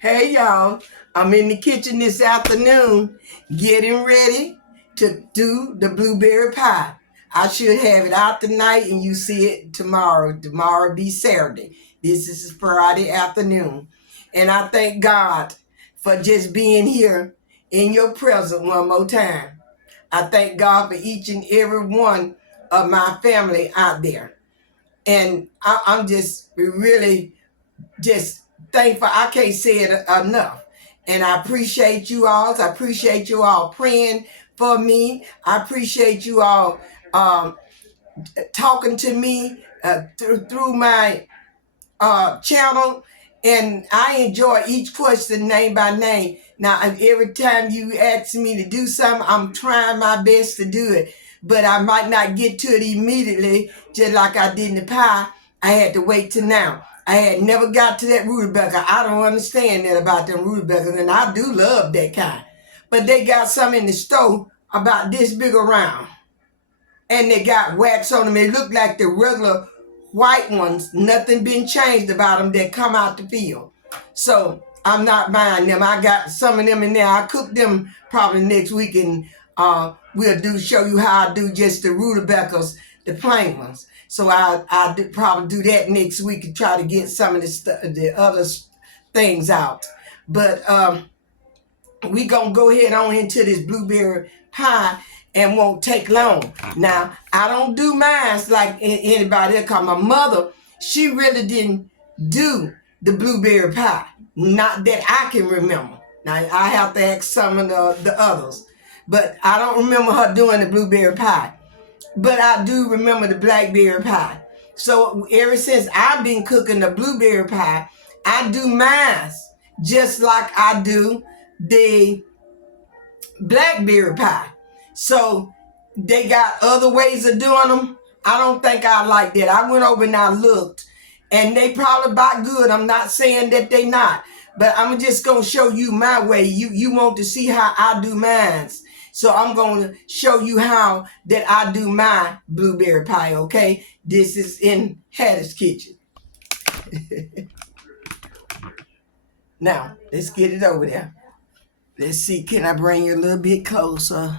Hey y'all, I'm in the kitchen this afternoon getting ready to do the blueberry pie. I should have it out tonight and you see it tomorrow. Tomorrow be Saturday. This is Friday afternoon. And I thank God for just being here in your presence one more time. I thank God for each and every one of my family out there. And I'm just really just thankful. I can't say it enough. And I appreciate you all. I appreciate you all praying for me. I appreciate you all talking to me through my channel. And I enjoy each question name by name. Now, every time you ask me to do something, I'm trying my best to do it. But I might not get to it immediately, just like I did in the pie. I had to wait till now. I had never got to that rutabaga. I don't understand that about them rutabagas, and I do love that kind. But they got some in the store about this big around, and they got wax on them. They look like the regular white ones. Nothing been changed about them that come out the field. So I'm not buying them. I got some of them in there. I cook them probably next week, and we'll show you how I do just the rutabagas, the plain ones. So I'll probably do that next week and try to get some of the other things out. But we gonna go ahead on into this blueberry pie and won't take long. Now, I don't do mine like anybody else, because my mother, she really didn't do the blueberry pie. Not that I can remember. Now, I have to ask some of the others. But I don't remember her doing the blueberry pie. But I do remember the blackberry pie. So ever since I've been cooking the blueberry pie, I do mine just like I do the blackberry pie. So they got other ways of doing them. I don't think I like that. I went over and I looked, and they probably about good. I'm not saying that they not, but I'm just gonna show you my way. You want to see how I do mine. So I'm going to show you how that I do my blueberry pie, okay? This is in Hattie's kitchen. Now, let's get it over there. Let's see, can I bring you a little bit closer?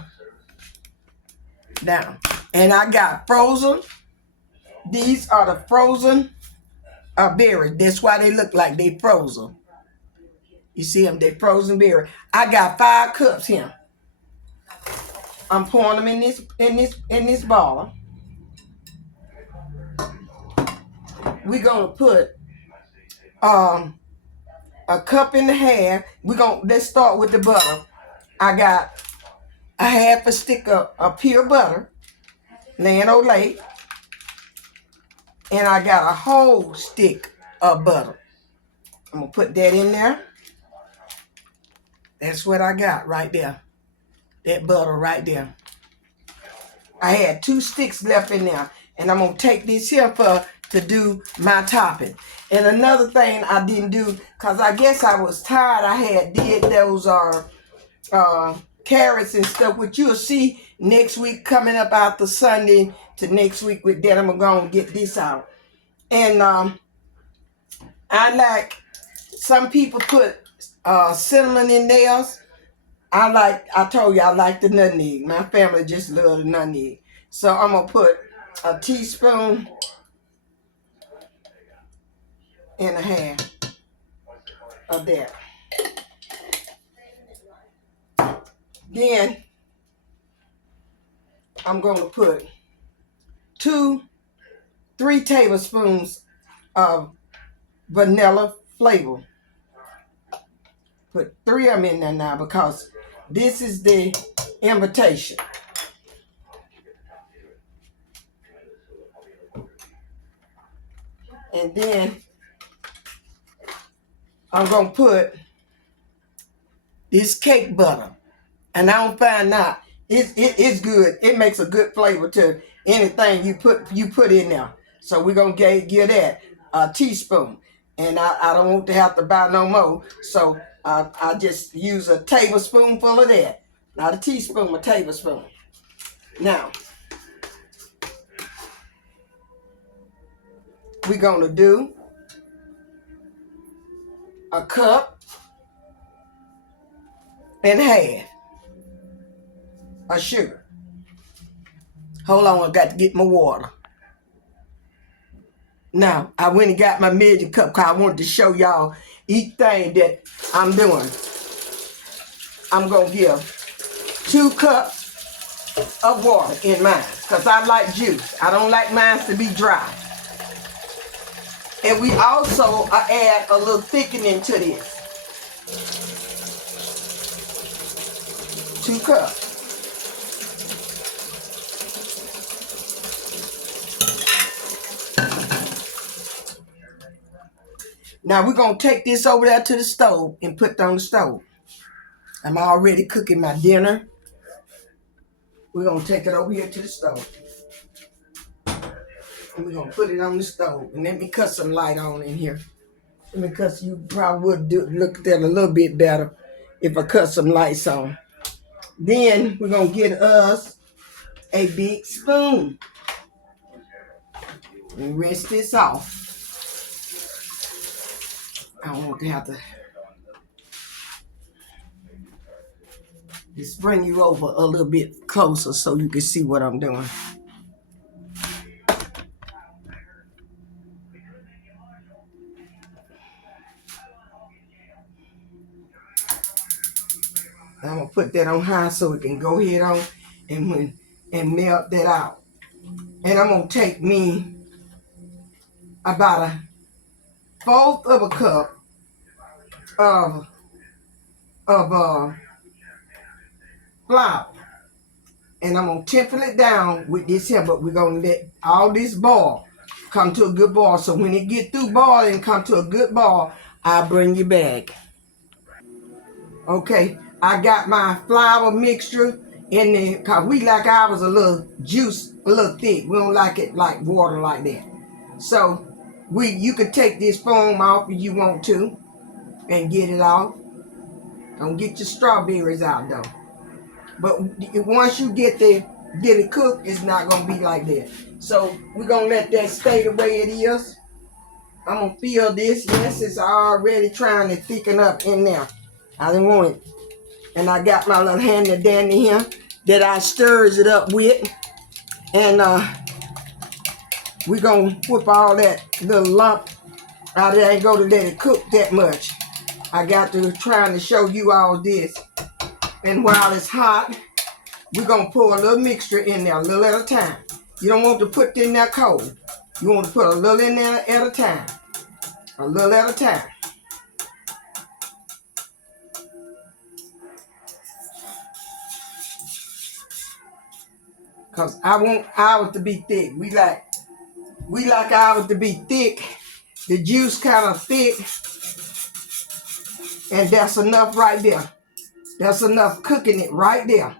Now, and I got frozen. These are the frozen berries. That's why they look like they frozen. You see them, they frozen berry. I got 5 cups here. I'm pouring them in this bowl. We're gonna put a cup and a half. Let's start with the butter. I got a half a stick of pure butter, laying Olay, and I got a whole stick of butter. I'm gonna put that in there. That's what I got right there. That butter right there. I had 2 sticks left in there, and I'm gonna take this here to do my topping. And another thing I didn't do, because I guess I was tired, I had did those carrots and stuff, which you'll see next week coming up after Sunday to next week. With that, I'm gonna get this out. And I like, some people put cinnamon in theirs. I told you I like the nutmeg. My family just love the nutmeg. So I'm gonna put a teaspoon and a half of that. Then I'm gonna put 3 tablespoons of vanilla flavor. Put 3 of them in there now, because this is the invitation. And then I'm going to put this cake butter. And I don't find out, it's good. It makes a good flavor to anything you put in there. So we're going to give that a teaspoon. And I don't want to have to buy no more. So I just use a tablespoonful of that. Not a teaspoon, a tablespoon. Now, we're going to do a cup and half of sugar. Hold on, I got to get my water. Now, I went and got my measuring cup because I wanted to show y'all each thing that I'm doing. I'm going to give 2 cups of water in mine because I like juice. I don't like mine to be dry. And we also add a little thickening to this. 2 cups. Now we're going to take this over there to the stove and put it on the stove. I'm already cooking my dinner. We're going to take it over here to the stove. And we're going to put it on the stove. And let me cut some light on in here. Because you probably would look at that a little bit better if I cut some lights on. Then we're going to get us a big spoon. And rinse this off. I want to have to just bring you over a little bit closer so you can see what I'm doing. I'm going to put that on high so it can go ahead on and melt that out. And I'm going to take me about 1/4 of a cup of flour. And I'm going to temper it down with this here, but we're going to let all this boil come to a good boil. So when it get through boiling and come to a good boil, I'll bring you back. Okay, I got my flour mixture in there because we like ours a little juice, a little thick. We don't like it like water like that. So you could take this foam off if you want to and get it off. Don't get your strawberries out though. But once you get it cooked, it's not gonna be like that. So we're gonna let that stay the way it is. I'm gonna fill this. Yes, it's already trying to thicken up in there. I didn't want it. And I got my little handy dandy here that I stirs it up with. And we're gonna whip all that little lump out there. I ain't gonna let it cook that much. I got to trying to show you all this. And while it's hot, we're gonna pour a little mixture in there, a little at a time. You don't want to put it in there cold. You want to put a little in there at a time. A little at a time. Because I want ours to be thick. We like ours to be thick. The juice kind of thick. And that's enough right there. That's enough cooking it right there.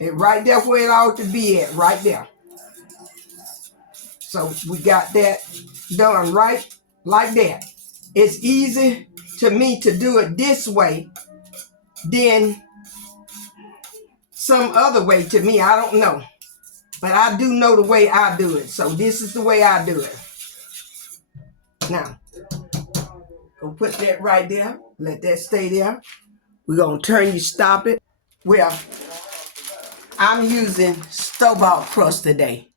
And right there where it ought to be at, right there. So we got that done right like that. It's easy to me to do it this way than some other way to me. I don't know. But I do know the way I do it. So this is the way I do it. Now, go put that right there. Let that stay there. We're going to turn you, stop it. Well, I'm using store-bought crust today.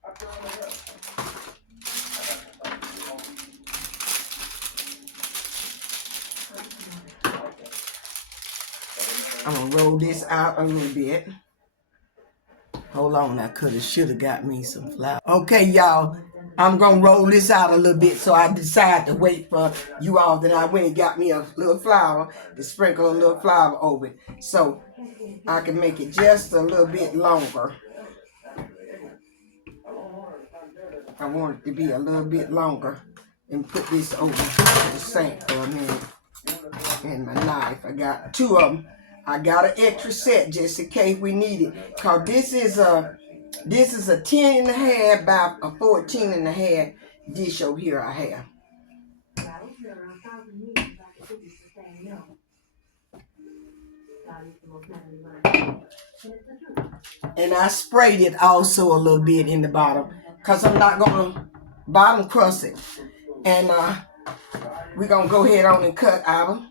I'm going to roll this out a little bit. Hold on, I should have got me some flour. Okay, y'all, I'm going to roll this out a little bit, so I decided to wait for you all. Then I went and got me a little flour to sprinkle a little flour over it, so I can make it just a little bit longer. I want it to be a little bit longer. And put this over to the sink for a minute. And my knife, I got 2 of them. I got an extra set just in case we need it. Cause this is a 10.5 by a 14.5 dish over here I have. And I sprayed it also a little bit in the bottom because I'm not gonna bottom crust it. And we're gonna go ahead on and cut our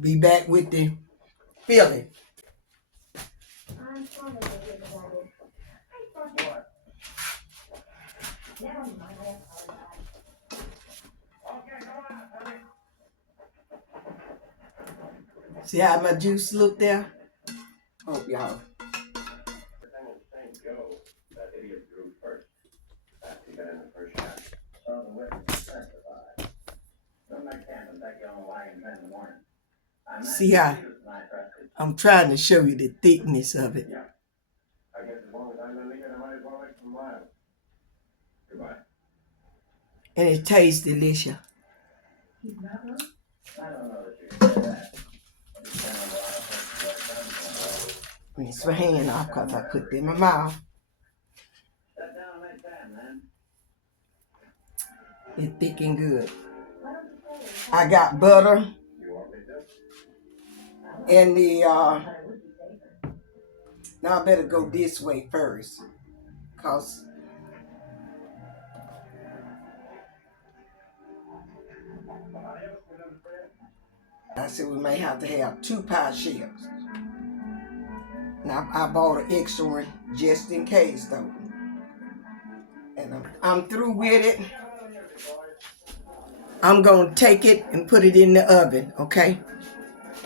Be back with the filling. See how my juice look there? Hope y'all. See how I'm trying to show you the thickness of it. And it tastes delicious. Rinse my hand off because I put it in my mouth. It's thick and good. I got butter and the now I better go this way first, cause I said we may have to have 2 pie shells. Now I bought an extra one just in case though. And I'm through with it. I'm gonna take it and put it in the oven, okay?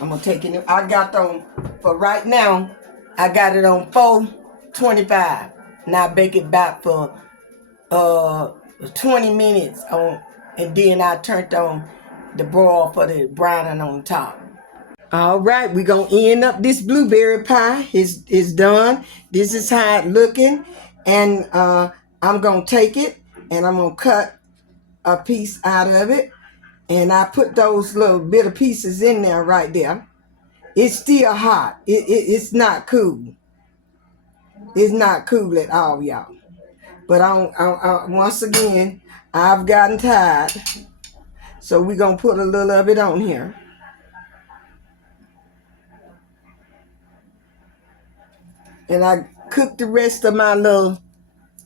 I'm gonna take it. I got on for right now. I got it on 425. Now I bake it back for 20 minutes on, and then I turned on the broil for the browning on top. All right, we're gonna end up this blueberry pie. It's done. This is how it's looking, and I'm gonna take it and I'm gonna cut a piece out of it, and I put those little bit of pieces in there right there. It's still hot. It's not cool. It's not cool at all, y'all. But once again, I've gotten tired, so we're gonna put a little of it on here. And I cooked the rest of my little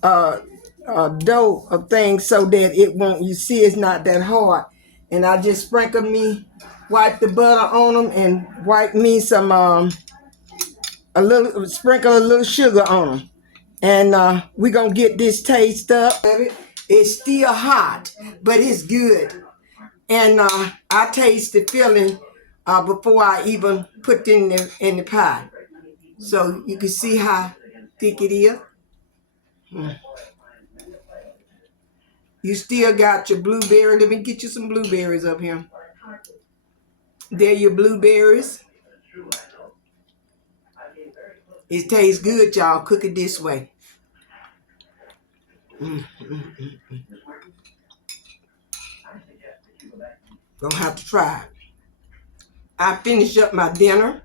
dough of things so that it won't, you see, it's not that hard. And I just wipe the butter on them and wipe me some sprinkle a little sugar on them. And we're gonna get this taste up. It's still hot, but it's good. And I taste the filling before I even put it in the pie. So you can see how thick it is. You still got your blueberry. Let me get you some blueberries up here. There your blueberries. It tastes good, y'all. Cook it this way. Gonna have to try it. I finished up my dinner.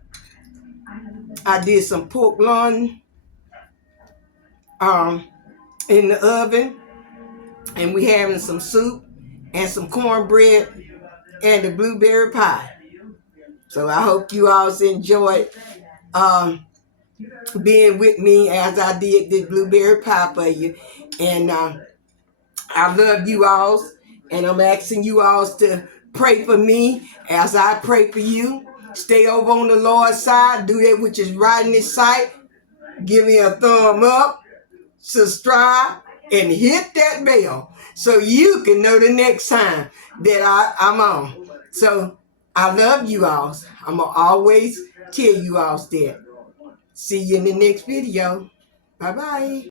I did some pork loin in the oven, and we having some soup and some cornbread and the blueberry pie. So I hope you all enjoyed being with me as I did this blueberry pie for you. And I love you all, and I'm asking you all to pray for me as I pray for you. Stay over on the Lord's side. Do that which is right in His sight. Give me a thumb up, subscribe, and hit that bell so you can know the next time that I'm on. So I love you all. I'm going to always tell you all that. See you in the next video. Bye-bye.